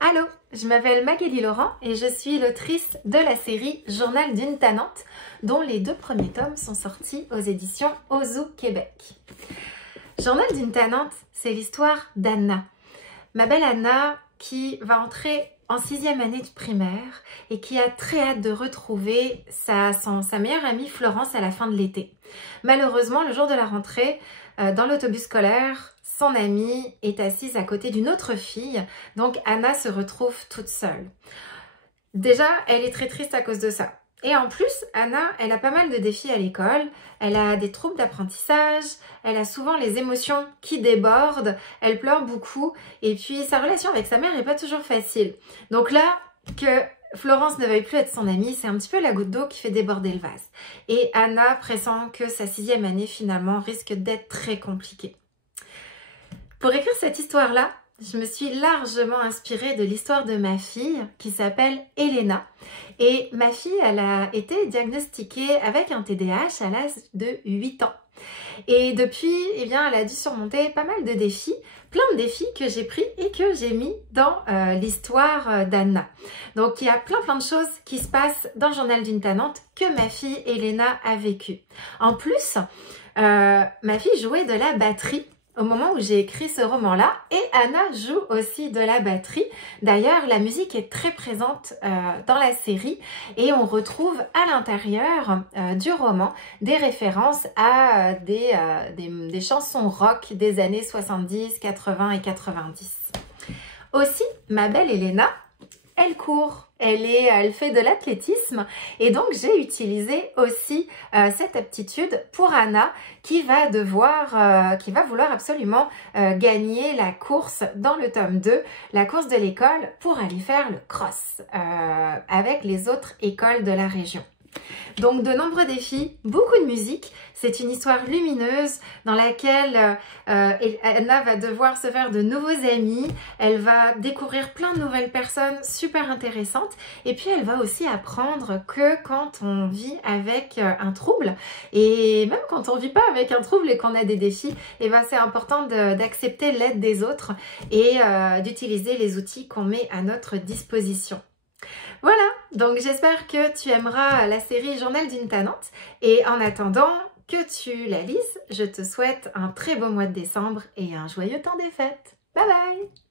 Allô, je m'appelle Magali Laurent et je suis l'autrice de la série Journal d'une tannante, dont les 2 premiers tomes sont sortis aux éditions Ozu Québec. Journal d'une tannante, c'est l'histoire d'Anna. Ma belle Anna qui va entrer en 6e année du primaire et qui a très hâte de retrouver sa meilleure amie Florence à la fin de l'été. Malheureusement, le jour de la rentrée, dans l'autobus scolaire, son amie est assise à côté d'une autre fille, donc Anna se retrouve toute seule. Déjà, elle est très triste à cause de ça. Et en plus, Anna, elle a pas mal de défis à l'école, elle a des troubles d'apprentissage, elle a souvent les émotions qui débordent, elle pleure beaucoup, et puis sa relation avec sa mère n'est pas toujours facile. Donc là, que Florence ne veuille plus être son amie, c'est un petit peu la goutte d'eau qui fait déborder le vase. Et Anna pressent que sa 6e année, finalement, risque d'être très compliquée. Pour écrire cette histoire-là, je me suis largement inspirée de l'histoire de ma fille qui s'appelle Elena. Et ma fille, elle a été diagnostiquée avec un TDAH à l'âge de 8 ans. Et depuis, eh bien, elle a dû surmonter pas mal de défis, plein de défis que j'ai pris et que j'ai mis dans l'histoire d'Anna. Donc, il y a plein de choses qui se passent dans le journal d'une tannante que ma fille Elena a vécu. En plus, ma fille jouait de la batterie au moment où j'ai écrit ce roman-là, et Anna joue aussi de la batterie. D'ailleurs, la musique est très présente dans la série et on retrouve à l'intérieur du roman des références à des chansons rock des années 70, 80 et 90. Aussi, ma belle Elena, elle court, elle fait de l'athlétisme et donc j'ai utilisé aussi cette aptitude pour Anna qui va vouloir absolument gagner la course dans le tome 2, la course de l'école pour aller faire le cross avec les autres écoles de la région. Donc de nombreux défis, beaucoup de musique, c'est une histoire lumineuse dans laquelle Anna va devoir se faire de nouveaux amis, elle va découvrir plein de nouvelles personnes super intéressantes et puis elle va aussi apprendre que quand on vit avec un trouble et même quand on vit pas avec un trouble et qu'on a des défis, et ben c'est important d'accepter l'aide des autres et d'utiliser les outils qu'on met à notre disposition. Voilà, donc j'espère que tu aimeras la série Journal d'une tannante et en attendant que tu la lises, je te souhaite un très beau mois de décembre et un joyeux temps des fêtes. Bye bye!